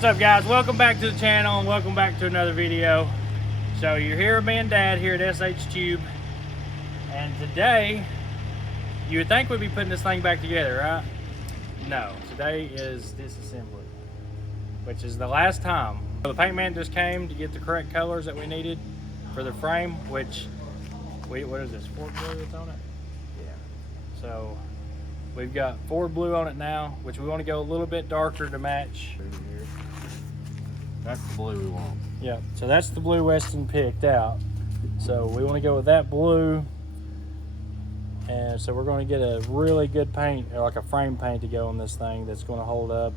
What's up, guys? Welcome back to the channel and welcome back to another video. So you're here with me and Dad here at SH Tube, and today you would think we'd be putting this thing back together, right? No, today is disassembly, which is the last time. So the paint man just came to get the correct colors that we needed for the frame, which what is this, Ford blue that's on it? Yeah. So we've got Ford blue on it now, which we want to go a little bit darker to match. That's the blue we want. Yeah, so that's the blue Weston picked out. So we want to go with that blue. And so we're going to get a really good paint, or like a frame paint to go on this thing that's going to hold up.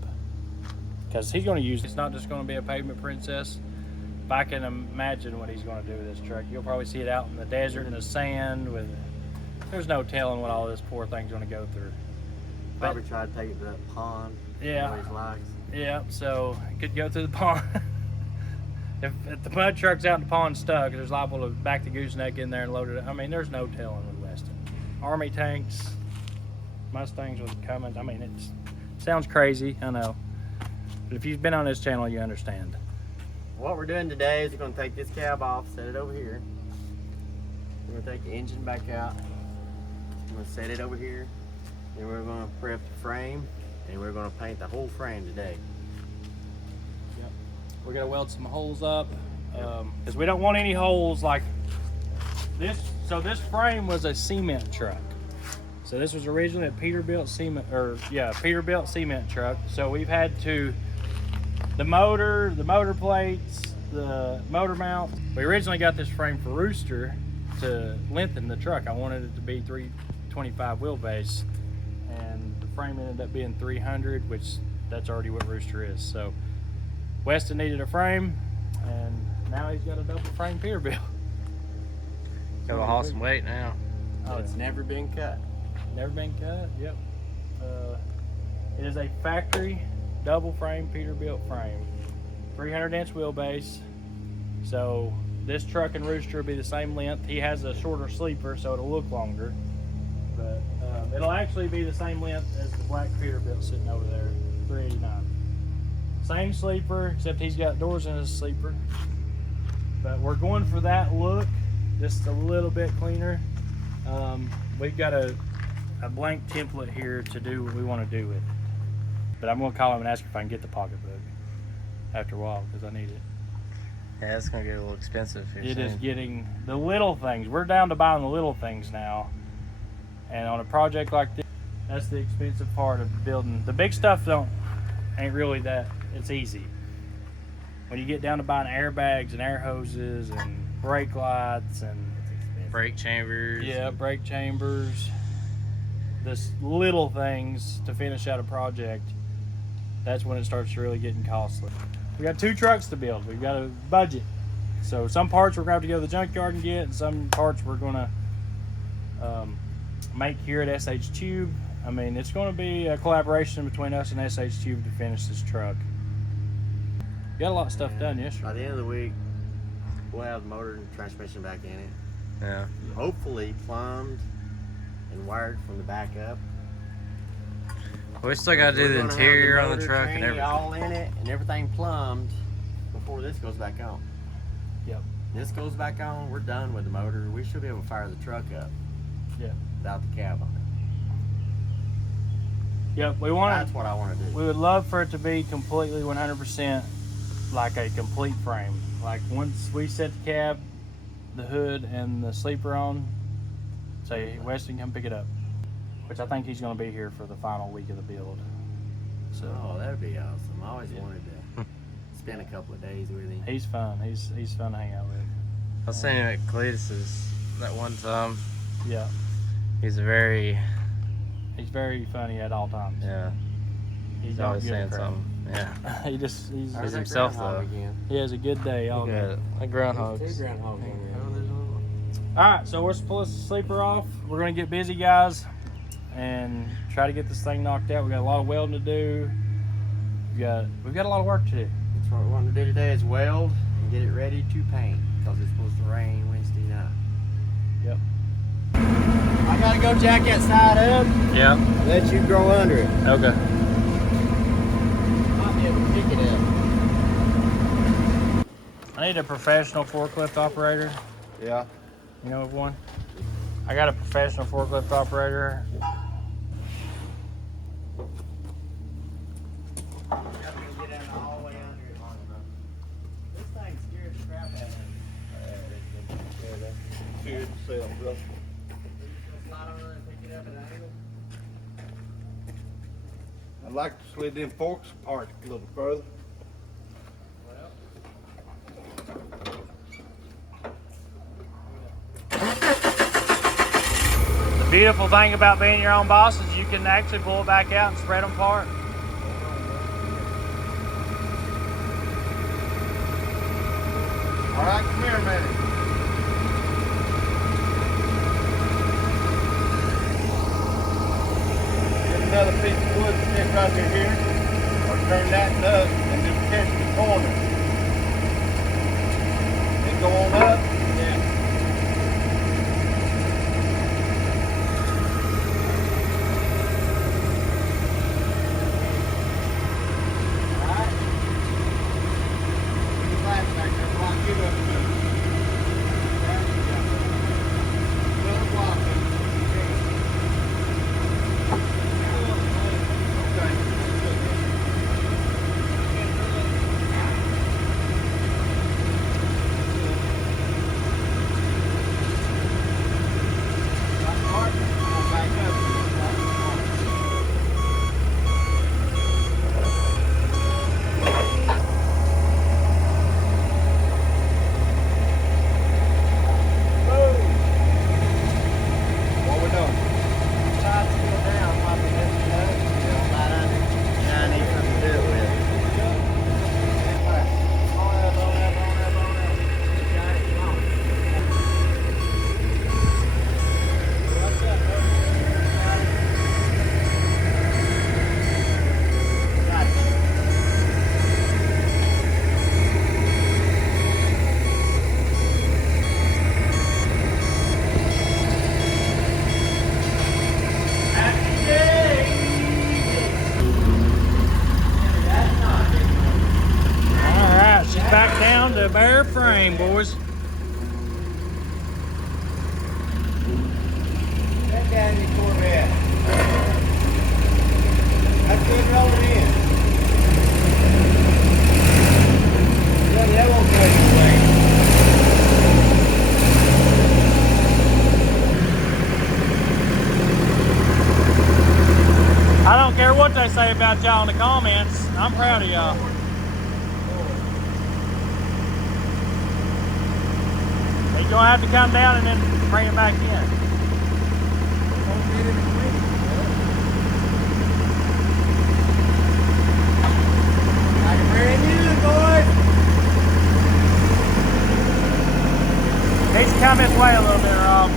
Because he's going to use, it's not just going to be a pavement princess. If I can imagine what he's going to do with this truck, you'll probably see it out in the desert in the sand with, there's no telling what all this poor thing's going to go through. Probably try to take it to that pond. Yeah. He likes. Yeah, so it could go through the pond. if the mud truck's out in the pond stuck, there's liable to back the gooseneck in there and load it up. I mean, there's no telling with Weston. Army tanks, Mustangs with Cummins. I mean, it sounds crazy, I know. But if you've been on this channel, you understand. What we're doing today is we're going to take this cab off, set it over here. We're going to take the engine back out. I'm going to set it over here. Then we're going to prep the frame, and we're going to paint the whole frame today. Yep. We're going to weld some holes up, because we don't want any holes like this. So this frame was a cement truck. So this was originally a Peterbilt cement, Peterbilt cement truck. So we've had to, the motor plates, the motor mount. We originally got this frame for Rooster to lengthen the truck. I wanted it to be 325 wheelbase, and the frame ended up being 300, which that's already what Rooster is. So Weston needed a frame, and now he's got a double frame Peterbilt. Got a haul some weight now. Oh, it's never been cut. Never been cut. Yep. It is a factory double frame Peterbilt frame, 300-inch wheelbase. So this truck and Rooster will be the same length. He has a shorter sleeper, so it'll look longer, but it'll actually be the same length as the black Peterbilt sitting over there, 389. Same sleeper, except he's got doors in his sleeper. But we're going for that look, just a little bit cleaner. We've got a blank template here to do what we want to do with it. But I'm going to call him and ask if I can get the pocketbook after a while, because I need it. Yeah, it's gonna get a little expensive here It soon. is getting the little things. We're down to buying the little things now. And on a project like this, that's the expensive part of building. The big stuff ain't really that, it's easy. When you get down to buying airbags and air hoses and brake lights and Brake chambers. yeah, brake chambers, this little things to finish out a project, that's when it starts really getting costly. We got 2 trucks to build. We've got a budget. So some parts we're going to have to go to the junkyard and get, and some parts we're going to make here at SH Tube. I mean, it's going to be a collaboration between us and SH Tube to finish this truck. We got a lot of stuff done yesterday. By the end of the week, we'll have the motor and transmission back in it. Yeah. Hopefully plumbed and wired from the back up. We still gotta do the interior on the truck and everything. All in it and everything plumbed before this goes back on. Yep. This goes back on, we're done with the motor. We should be able to fire the truck up. Yeah. Without the cab on it. Yep. That's what I want to do. We would love for it to be completely 100% like a complete frame. Like once we set the cab, the hood, and the sleeper on, say, Weston, come pick it up. Which I think he's going to be here for the final week of the build. So, oh, that'd be awesome. I always wanted to spend a couple of days with him. he's fun. He's fun to hang out with. I was saying at Cletus's that one time. Yeah. He's very funny at all times. yeah. He's Always good saying at crap. something. Yeah. he's He's himself though. Again. he has a good day all Look day. at it. Like groundhogs. There's 2 groundhogs in there. All right, so we're supposed to sleeper off. We're gonna get busy, guys, and try to get this thing knocked out. We got a lot of welding to do. We've got a lot of work to do. That's what we want to do today is weld and get it ready to paint because it's supposed to rain Wednesday night. Yep. I gotta go jack that side up. Yep. Let you grow under it. Okay. Might be able to pick it up. I need a professional forklift operator. Yeah. You know of one? I got a professional forklift operator. I'd like to slid them forks apart a little further. The beautiful thing about being your own boss is you can actually pull it back out and spread them apart. All right, come here a minute. Get another piece of wood stick right through here, or turn that nut and just catch the corner. And go on up. Yeah. Back down to bare frame, boys. That guy in your Corvette. That's good rolling in. Yeah, that won't go away. I don't care what they say about y'all in the comments. I'm proud of y'all. You're gonna have to come down and then bring it back in. Like a brand new, boys. Needs to come this way a little bit, Rob.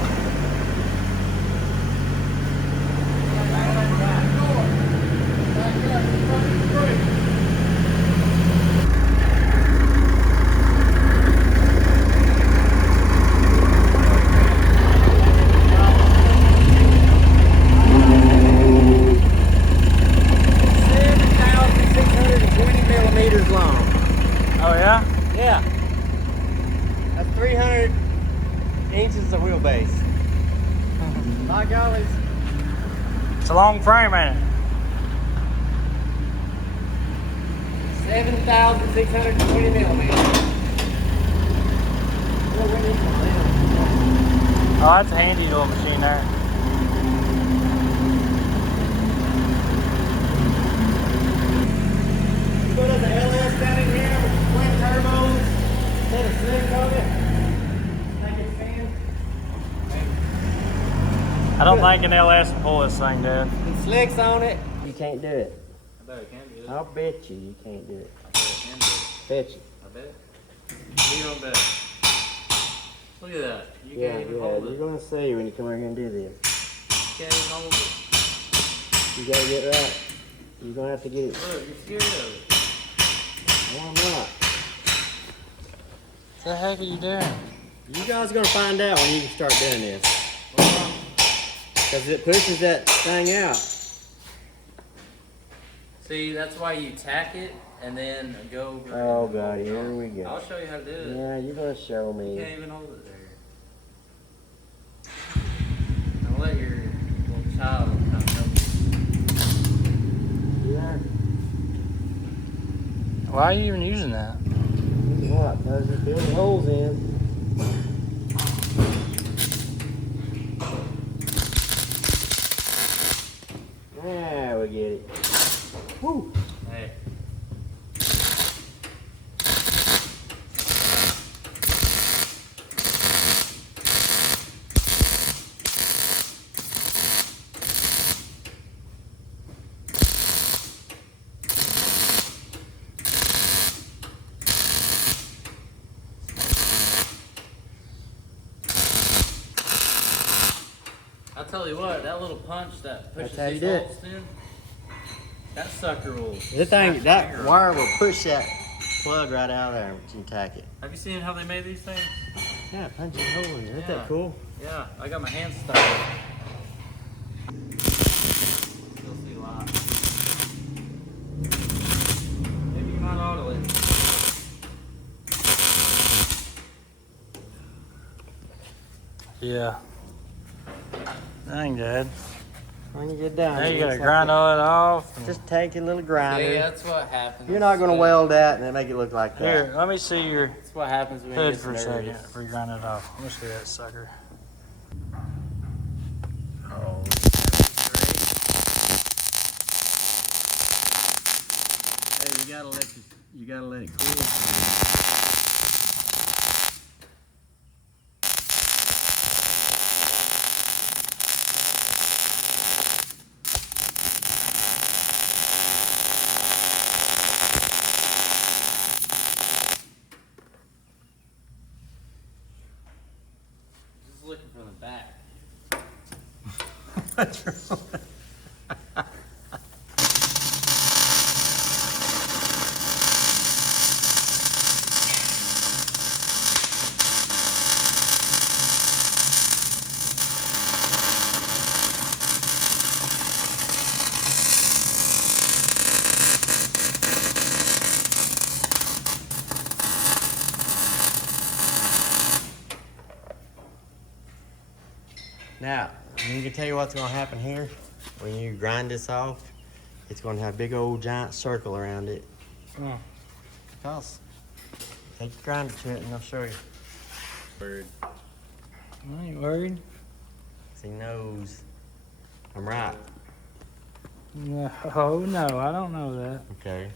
Oh yeah? Yeah. That's 300 inches of wheelbase. By gollies. It's a long frame, ain't it? 7,620 millimeters. Oh, that's a handy little machine there. Put us an LS down in here with twin turbos, set a slick on it. Make it fan. I don't think an LS will pull this thing, Dad. Put slicks on it. You can't do it. I bet I can do it. I'll bet you can't do it. I bet I can do it. Bet you. I bet. What are you gonna bet? Look at that. You Yeah, can't even yeah. hold You're it. gonna see when you come over here and do this. You can't even hold it. You gotta get right. You're gonna have to get it. Look, you're scared of it. No, I'm not. What the heck are you doing? You guys are gonna find out when you can start doing this. Because it pushes that thing out. See, that's why you tack it and then go over. Oh and God, hold it here on. we go. I'll show you how to do it. Yeah, you're gonna show You me. can't even hold it there. I'll let your little child kind of help you. Yeah. Why are you even using that? What? Because it fills holes in. Yeah, we get it. Woo. Hey. I'll tell you what, that little punch that pushes That's how you these do it. bolts in, that sucker will. That thing, snap that your finger off. wire will push that plug right out of there when you tack it. Have you seen how they made these things? Yeah, punch a hole in it. Isn't Yeah. that cool? Yeah, I got my hands stuck. Still see a lot. Maybe you might auto it. Yeah. Dang, Dad. When you get down, Now it you gotta looks grind like all it off. that. Just take a little grinder. See, that's what happens. You're not gonna weld that and then make it look like that. Here, let me see your That's what happens when you hood get for a nervous. second before you grind it off. Let me see that sucker. Oh. Hey, you gotta let it cool. Just looking from the back. What's wrong? Now, I'm gonna tell you what's gonna happen here. When you grind this off, it's gonna have a big old giant circle around it. Oh. Because, take your grinder to it and I'll show you. Bird. I ain't worried. He knows I'm right. No, oh no, I don't know that. Okay.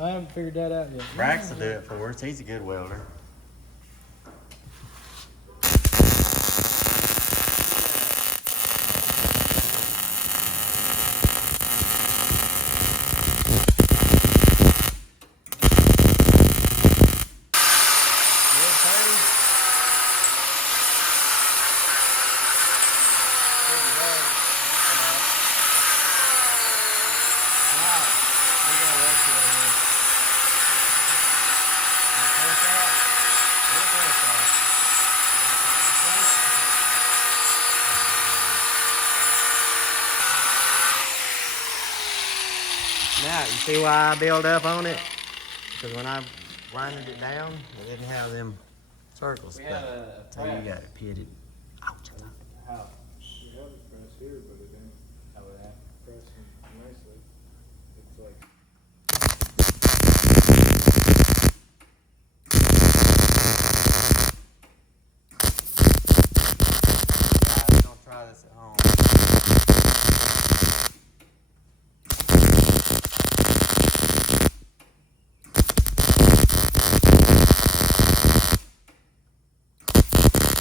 I haven't figured that out yet. Braxton will do it for us. He's a good welder. Now, you see why I build up on it? Because when I grinded it down, it didn't have them circles. We had a So you got it pitted. Ouch. How? You have it press here, but it ain't How would that? pressing nicely. It's like Guys, don't try this at home.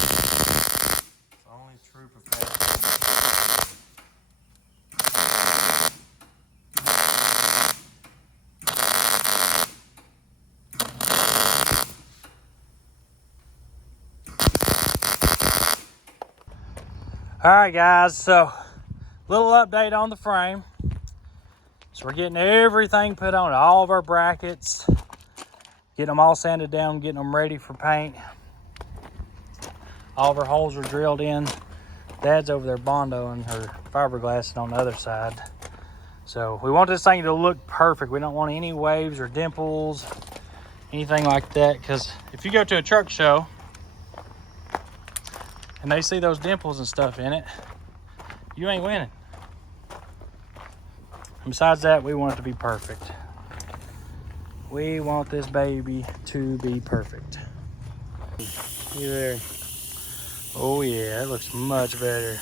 It's only true professional. All right, guys. So, little update on the frame. So we're getting everything put on it, all of our brackets, getting them all sanded down, getting them ready for paint. All of our holes are drilled in. Dad's over there bondoing her fiberglass on the other side. So we want this thing to look perfect. We don't want any waves or dimples, anything like that, because if you go to a truck show and they see those dimples and stuff in it, you ain't winning. And besides that, we want it to be perfect. We want this baby to be perfect. You there. Oh yeah, it looks much better.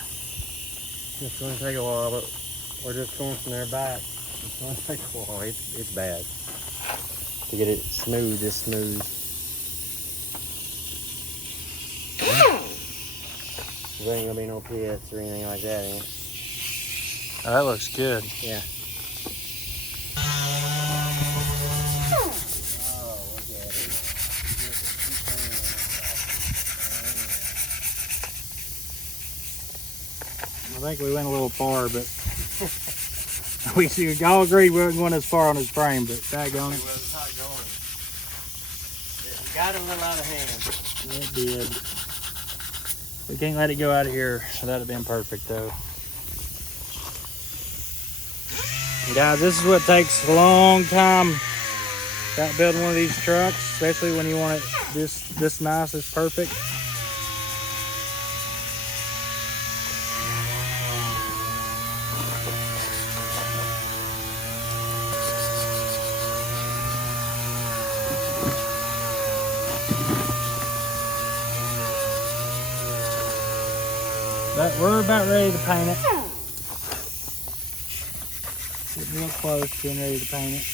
It's going to take a while, but we're just going from there back. It's going to take a while. It's bad to get it smooth, this smooth. There ain't gonna be no pits or anything like that, ain't it? Oh, that looks good. Yeah. Oh, look at it. I think we went a little far, but we all agreed we weren't going as far on his frame, but daggone it. It was hot going. It got a little out of hand. It did. We can't let it go out of here. That'd have been perfect, though. And guys, this is what takes a long time about building one of these trucks, especially when you want it this nice, this perfect. But we're about ready to paint it. Getting real close, getting ready to paint it.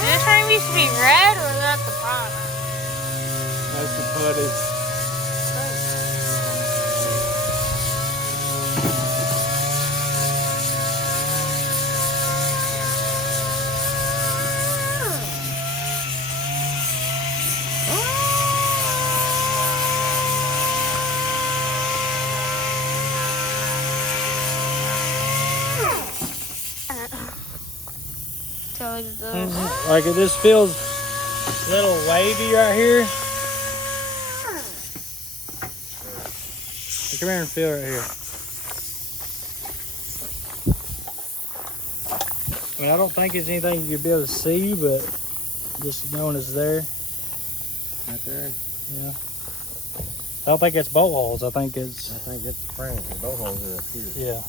This frame used to be red, or is that the bottom? That's the putty. Like this feels a little wavy right here. Come here and feel right here. I mean, I don't think it's anything you'd be able to see, but just knowing it's there. Right there. Yeah. I don't think it's bolt holes. I think it's springs. The bolt holes are up here. yeah.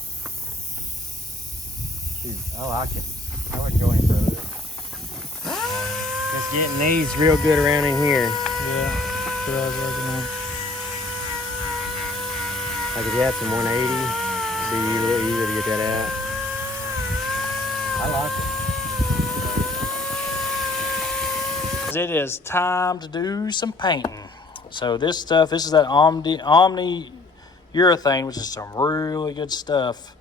Shoot, I like it. I wouldn't go any further. Just getting these real good around in here. Yeah. That's what I was working on. Like if you had some 180, it'd be a little easier to get that out. I like it. It is time to do some painting. So this stuff, this is that Omni urethane, which is some really good stuff.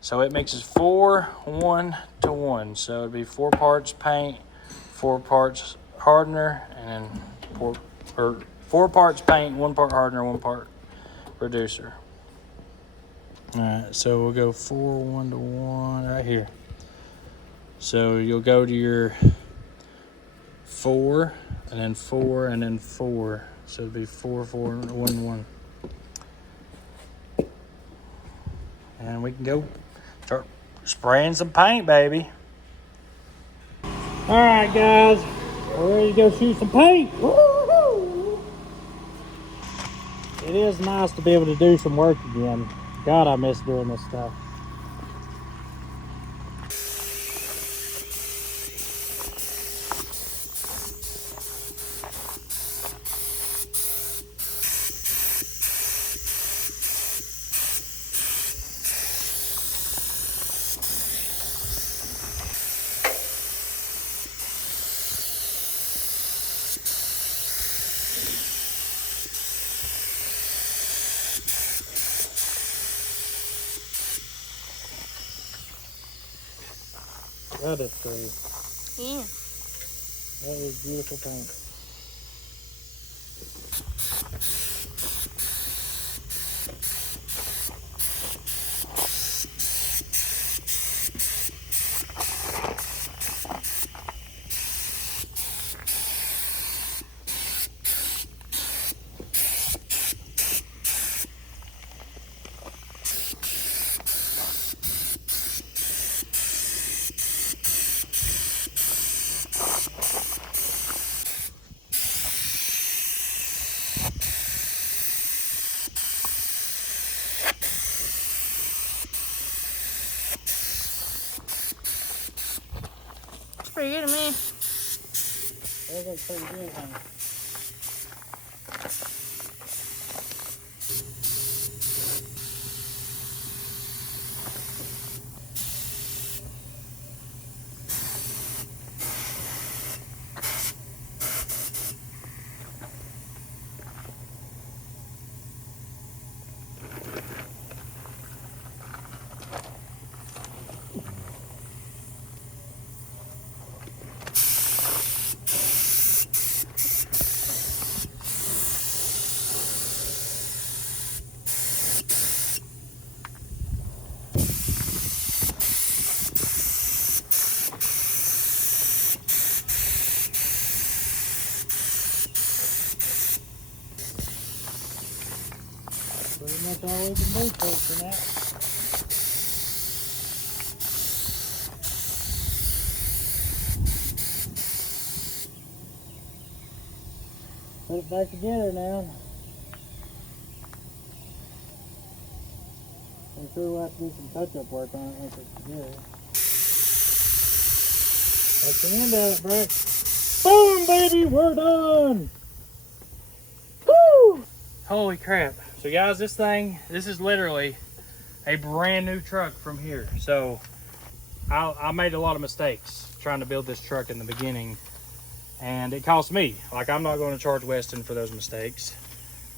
So it mixes 4:1:1. So it'd be 4 parts paint, 4 parts hardener, and then 4 parts paint, 1 part hardener, 1 part reducer. All right, so we'll go 4:1:1 right here. So you'll go to your 4, and then 4, and then 4. So it'd be 4:4:1:1. And we can go start spraying some paint, baby. All right, guys, we're ready to go shoot some paint. Woo-hoo! It is nice to be able to do some work again. God, I miss doing this stuff. That is pretty. Yeah. That is beautiful paint. pretty good to me. That looks pretty good, huh? Pretty much all we can do for that. Put it back together now. I'm sure we'll have to do some touch-up work on it once it's together. That's the end of it, Brax. Boom, baby, we're done! Woo! Holy crap. So guys, this is literally a brand new truck from here. So I made a lot of mistakes trying to build this truck in the beginning, and it cost me. Like, I'm not going to charge Weston for those mistakes.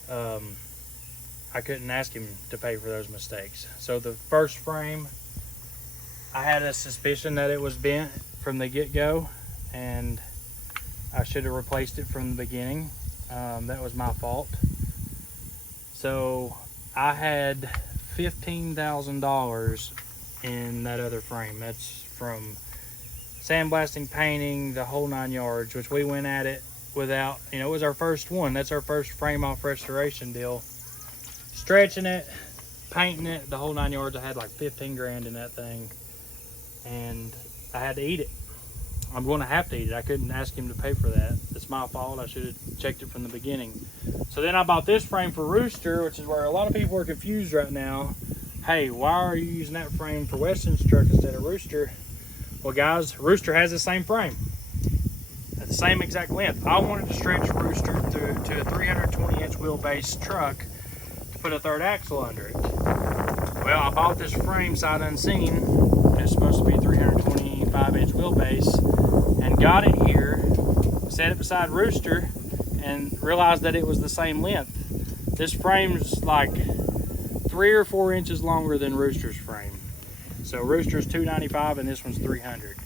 I couldn't ask him to pay for those mistakes. So the first frame, I had a suspicion that it was bent from the get-go, and I should have replaced it from the beginning. That was my fault. So I had $15,000 in that other frame. That's from sandblasting, painting, the whole 9 yards, which we went at it without, it was our first one. That's our first frame off restoration deal. Stretching it, painting it, the whole 9 yards. I had like 15 grand in that thing, and I had to eat it. I'm going to have to eat it. I couldn't ask him to pay for that. It's my fault. I should have checked it from the beginning. So then I bought this frame for Rooster, which is where a lot of people are confused right now. Hey, why are you using that frame for Weston's truck instead of Rooster? Well, guys, Rooster has the same frame at the same exact length. I wanted to stretch Rooster to a 320-inch wheelbase truck to put a third axle under it. Well, I bought this frame sight unseen. It's supposed to be 325-inch wheelbase, and got it here, set it beside Rooster, and realized that it was the same length. This frame's like 3 or 4 inches longer than Rooster's frame. So Rooster's 295 and this one's 300.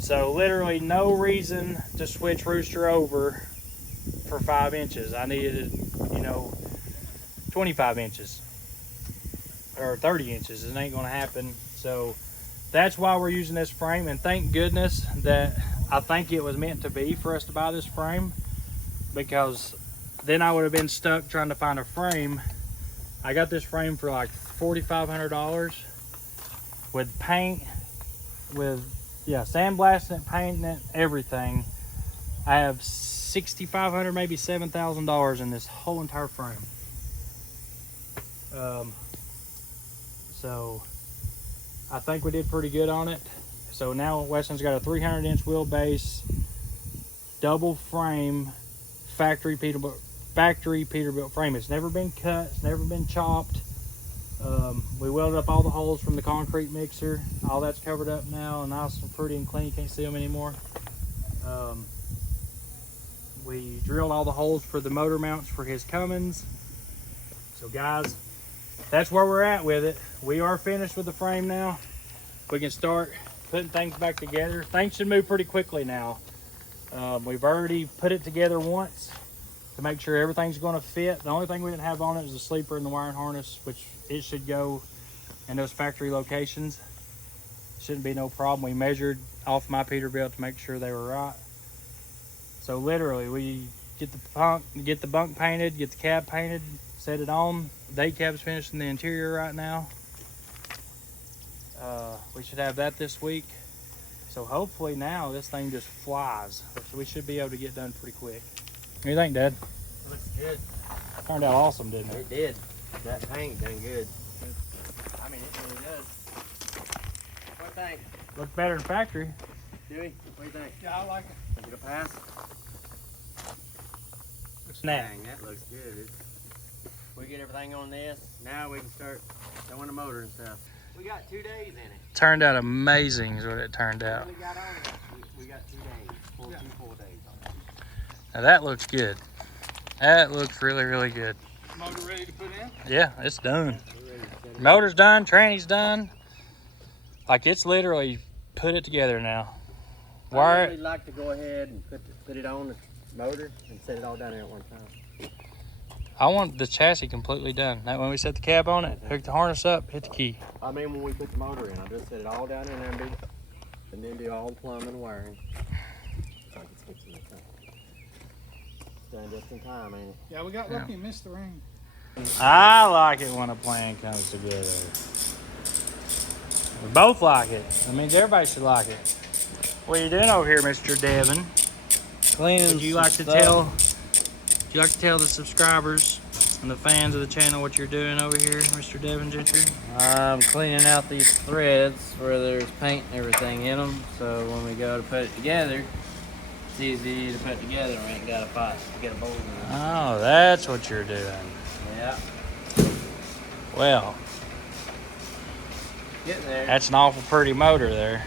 So literally no reason to switch Rooster over for 5 inches. I needed, 25 inches or 30 inches. It ain't gonna happen. So that's why we're using this frame, and thank goodness that I think it was meant to be for us to buy this frame, because then I would have been stuck trying to find a frame. I got this frame for like $4,500 with paint, sandblasting it, painting it, everything. I have $6,500, maybe $7,000 in this whole entire frame. So I think we did pretty good on it. So now Weston's got a 300-inch wheelbase, double frame, factory Peterbilt frame. It's never been cut, it's never been chopped. We welded up all the holes from the concrete mixer. All that's covered up now, and nice and pretty and clean. You can't see them anymore. We drilled all the holes for the motor mounts for his Cummins. So guys, that's where we're at with it. We are finished with the frame now. We can start putting things back together. Things should move pretty quickly now. We've already put it together once to make sure everything's going to fit. The only thing we didn't have on it was the sleeper and the wiring harness, which it should go in those factory locations. Shouldn't be no problem. We measured off my Peterbilt to make sure they were right. So literally, we get the bunk painted, get the cab painted, set it on. The day cab's finishing the interior right now. We should have that this week. So hopefully now this thing just flies. So we should be able to get done pretty quick. What do you think, Dad? It looks good. Turned out awesome, didn't it? It did. That paint done good. I mean, it really does. What do you think? Looked better than factory. Dewey, what do you think? Yeah, I like it. Is it a pass? Snap. Dang, that looks good. We get everything on this. Now we can start throwing the motor and stuff. We got 2 days in it. Turned out amazing is what it turned out. We got on it. We got 2 days. Two full days on it. Now that looks good. That looks really, really good. Motor ready to put in? Yeah, it's done. We're ready to set it. Motor's done, tranny's done. Like it's literally put it together now. I Wire really like to go ahead and put it on the motor and set it all down there at one time. I want the chassis completely done. That when we set the cab on it, hook the harness up, hit the key. I mean, when we put the motor in, I'll just set it all down in there and then do all the plumbing and wiring. So I can switch it in time. It's done just in time, ain't it? Yeah, we got lucky and missed the rain. I like it when a plan comes together. We both like it. That means everybody should like it. What are you doing over here, Mr. Devin? Cleaning. Would you like to tell? Would you like to tell the subscribers and the fans of the channel what you're doing over here, Mr. Devin Gentry? I'm cleaning out these threads where there's paint and everything in them. So when we go to put it together, it's easy to put together. We ain't got to fight to get a bolt in it. Oh, that's what you're doing. Yeah. Well, Getting there. that's an awful pretty motor there.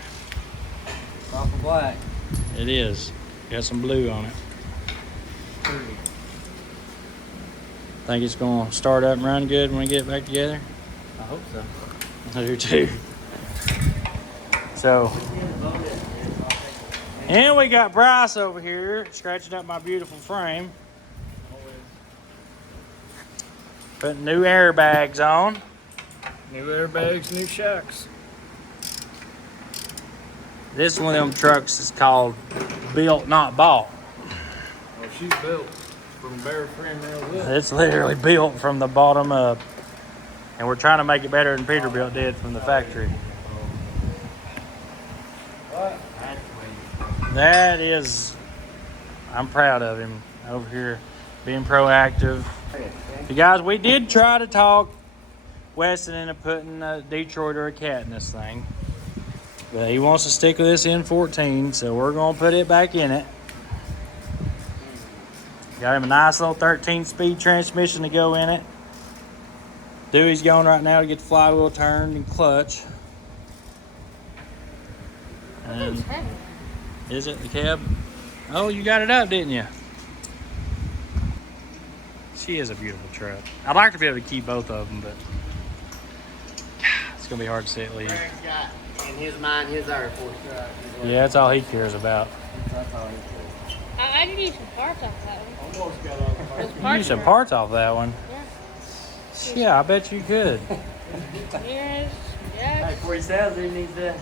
Awful black. It is. Got some blue on it. Pretty. Think it's gonna start up and run good when we get back together? I hope so. I do too. So, and we got Bryce over here scratching up my beautiful frame. Putting new airbags on. New airbags, new shocks. This one of them trucks is called Built Not Bought. Oh, she's built from bare frame rail wood. It's literally built from the bottom up. And we're trying to make it better than Peterbilt did from the factory. That is, I'm proud of him over here being proactive. You guys, we did try to talk Weston into putting a Detroit or a cat in this thing. But he wants to stick with this N14, so we're going to put it back in it. Got him a nice little 13-speed transmission to go in it. Dewey's going right now to get the flywheel turned and clutch. And is it the cab? Oh, you got it up, didn't you? She is a beautiful truck. I'd like to be able to keep both of them, but it's gonna be hard to see it leave. Greg's got in his mind his Air Force truck. Yeah, that's all he cares about. That's all he says. I can use some parts off that one. Almost got all the parts. Those You parts need some are- parts off that one. Yeah. Yeah, I bet you could. Yes. Hey, Yes. before he sells it, he needs to.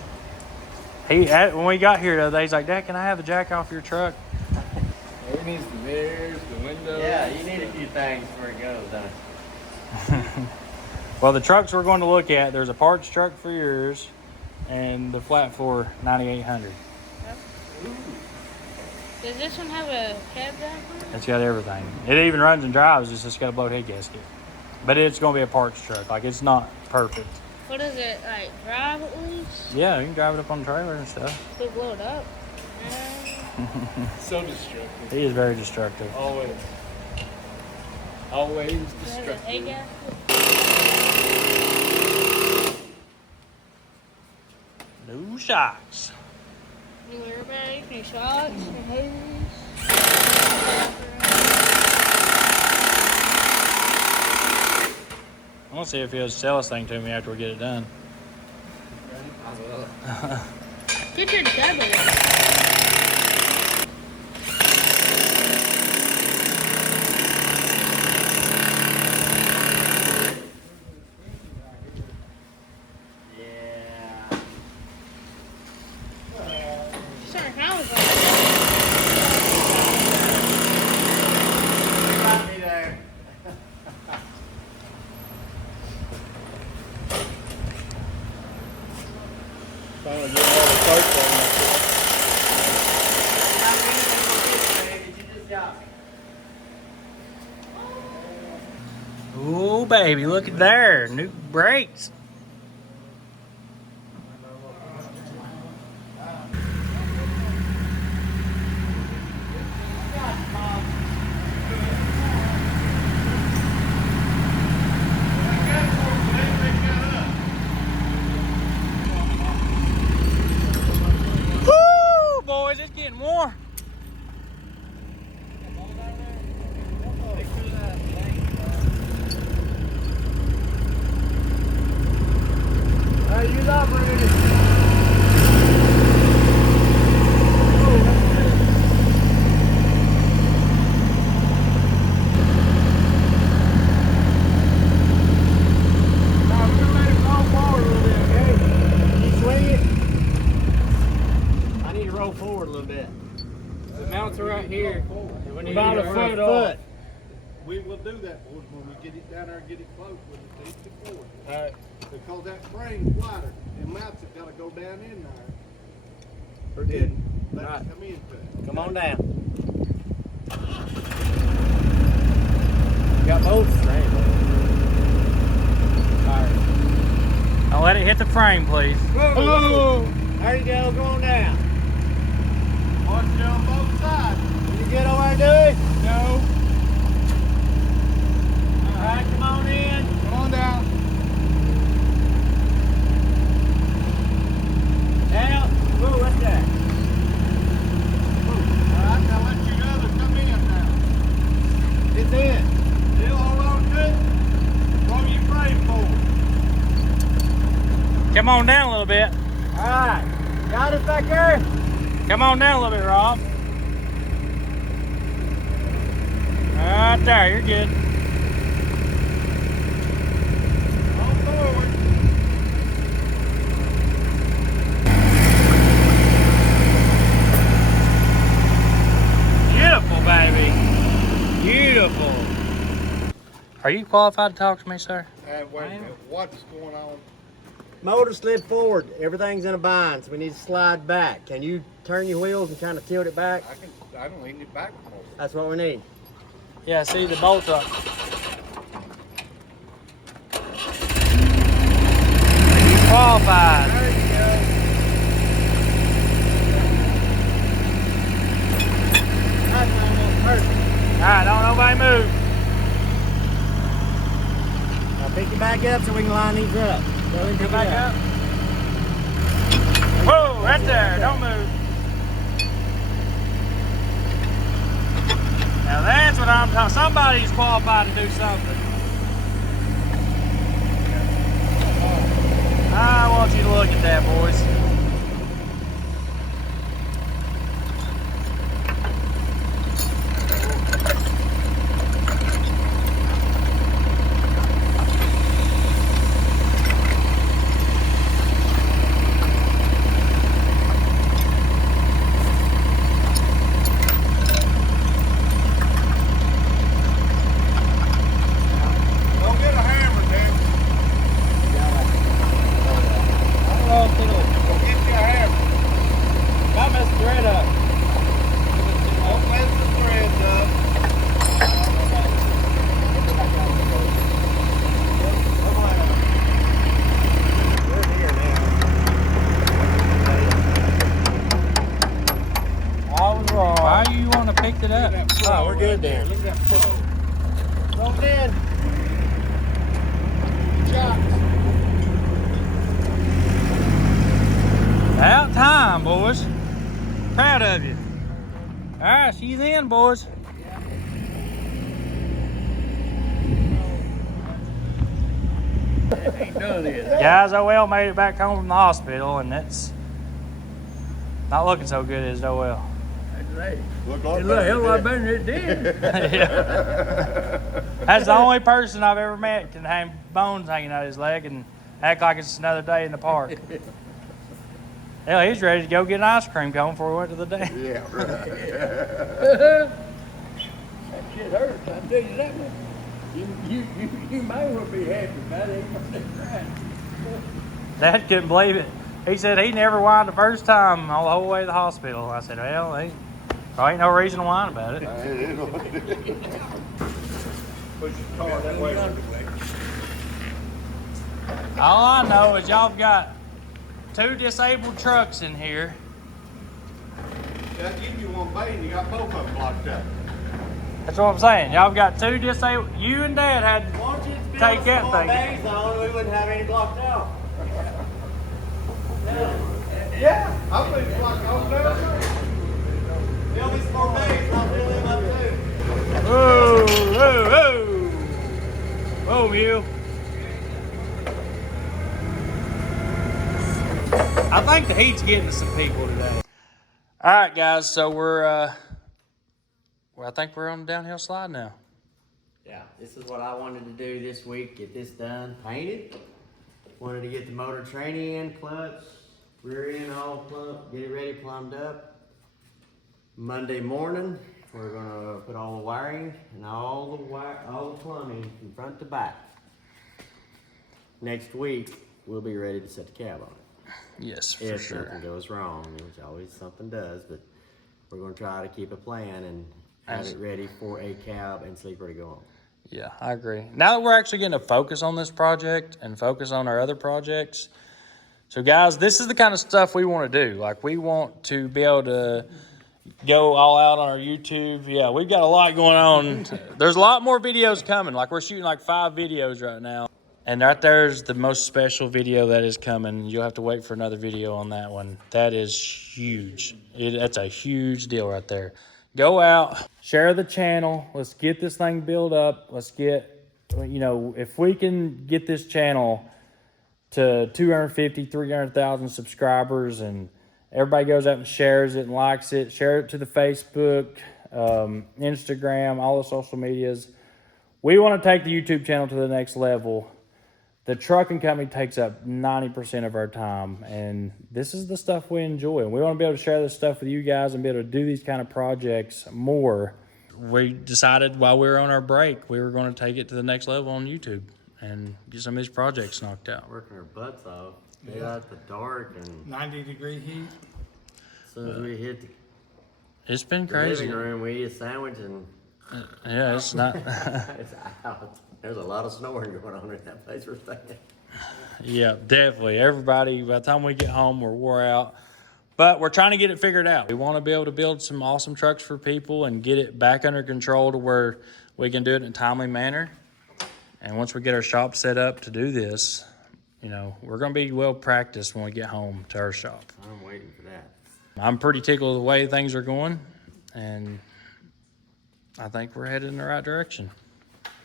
When we got here the other day, he's like, Dad, can I have the jack off your truck? It needs the mirrors, the windows. Yeah, you need a few things before it goes, don't you? Well, the trucks we're going to look at, there's a parts truck for yours and the flat floor 9800. Does this one have a cab jack on it? It's got everything. It even runs and drives, it's just got a blown head gasket. But it's going to be a parts truck. Like, it's not perfect. What does it, like, drive at least? Yeah, you can drive it up on the trailer and stuff. Could blow it up. So destructive. He is very destructive. Always. Always Does it have a head destructive. gasket? New shocks. New airbags, new shocks, new hoses. I want to see if he'll sell this thing to me after we get it done. Get your double. Yeah. Sorry, how was that? Might be there. Finally getting all the parts on it. Ooh, baby, look at there. New brakes. Ease up, Rudy. Forward a little bit. The mounts are right here. We need About to a get foot around. off. We will do that, boys, when we get it down there and get it close with it, take it forward. Alright. Because that frame's wider, and mounts have gotta go down in there. We're good. Let Right. it come into it. Come on down. Got both. Alright. Now let it hit the frame, please. Whoa. There you go. Go on down. Watch it on both sides. Can you get over there, dude? No. All right, come on in. Come on down. Down. Whoa, what's that? All right, now let you others come in now. It's in. Still hold on to it. Throw your frame forward. Come on down a little bit. All right. Got us back there? Come on down a little bit, Rob. Right there, you're good. On forward. Beautiful, baby. Beautiful. Are you qualified to talk to me, sir? Wait a minute, what's going on? Motor slid forward. Everything's in a bind, so we need to slide back. Can you turn your wheels and kind of tilt it back? I don't need it back more. That's what we need. Yeah, see the bolt up. You qualified. There you go. That's almost perfect. Alright, don't nobody move. Now pick it back up so we can line these up. Go and pick it Back up. up. Whoa, right there, don't move. Now that's what I'm talking. Somebody's qualified to do something. I want you to look at that, boys. Go get a hammer, Dan. Go get you a hammer. Don't mess the thread up. Don't mess the threads up. We're here now. I was wrong. Why you want to pick it up? Oh, we're good then. Look at that pro. Throw it in. Shots. About time, boys. Proud of you. All right, she's in, boys. Guys, Noel made it back home from the hospital, and it's not looking so good, is Noel? Look like that. better than it did. Yeah. That's the only person I've ever met can have bones hanging out of his leg and act like it's another day in the park. Hell, he's ready to go get an ice cream cone before we went to the dam. Yeah, right. That shit hurts, I tell you that one. You may well be happy about it. Dad couldn't believe it. He said he never whined the first time all the whole way to the hospital. I said, well, ain't no reason to whine about it. Push your car that way. All I know is y'all have got 2 disabled trucks in here. I'll give you one bay and you got both of them blocked up. That's what I'm saying. Y'all have got 2 disabled. You and Dad had Once you Take that thing. bays on, we wouldn't have any blocked out. Yeah, I've been blocked all down. Fill me some more bays, I'll fill them up too. Whoa, whoa, whoa. Whoa, Mew. I think the heat's getting to some people today. All right, guys. So I think we're on the downhill slide now. Yeah, this is what I wanted to do this week. Get this done, painted. Wanted to get the motor training in, clutch, rear end all plumbed, get it ready, plumbed up. Monday morning, we're gonna put all the wiring and all the plumbing from front to back. Next week, we'll be ready to set the cab on it. Yes, for If sure. something goes wrong, which always something does, but we're gonna try to keep a plan and have it ready for a cab and sleeper to go on. Yeah, I agree. Now that we're actually getting to focus on this project and focus on our other projects. So guys, this is the kind of stuff we want to do. Like, we want to be able to go all out on our YouTube. Yeah, we've got a lot going on. There's a lot more videos coming. Like, we're shooting like 5 videos right now. And right there's the most special video that is coming. You'll have to wait for another video on that one. That is huge. That's a huge deal right there. Go out, share the channel. Let's get this thing built up. Let's get, if we can get this channel to 250, 300,000 subscribers and everybody goes out and shares it and likes it, share it to the Facebook, Instagram, all the social medias. We want to take the YouTube channel to the next level. The trucking company takes up 90% of our time, and this is the stuff we enjoy. And we want to be able to share this stuff with you guys and be able to do these kind of projects more. We decided while we were on our break, we were going to take it to the next level on YouTube and get some of these projects knocked out. Working our butts off. Stay out in the dark and 90-degree heat. as soon as we hit the It's been crazy. living room, we eat a sandwich and Yeah, it's not. it's out. There's a lot of snoring going on in that place we're staying. Yeah, definitely. Everybody, by the time we get home, we're wore out. But we're trying to get it figured out. We want to be able to build some awesome trucks for people and get it back under control to where we can do it in a timely manner. And once we get our shop set up to do this, we're going to be well practiced when we get home to our shop. I'm waiting for that. I'm pretty tickled with the way things are going, and I think we're headed in the right direction.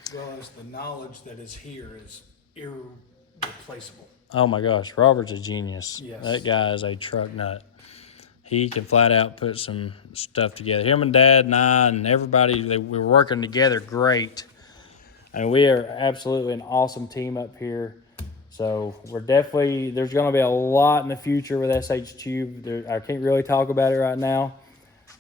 As well as the knowledge that is here is irreplaceable. Oh my gosh, Robert's a genius. Yes. That guy is a truck nut. He can flat out put some stuff together. Him and Dad and I and everybody, we were working together great. And we are absolutely an awesome team up here. So there's going to be a lot in the future with SH Tube. I can't really talk about it right now,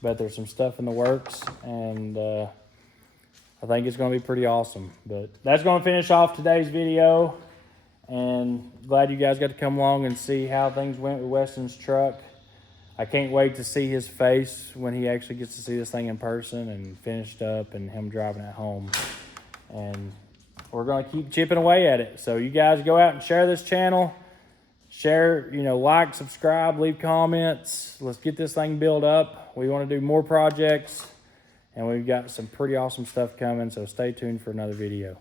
but there's some stuff in the works, and I think it's going to be pretty awesome. But that's going to finish off today's video, and glad you guys got to come along and see how things went with Weston's truck. I can't wait to see his face when he actually gets to see this thing in person and finished up and him driving it home. And we're going to keep chipping away at it. So you guys go out and share this channel. Share, like, subscribe, leave comments. Let's get this thing built up. We want to do more projects, and we've got some pretty awesome stuff coming, so stay tuned for another video.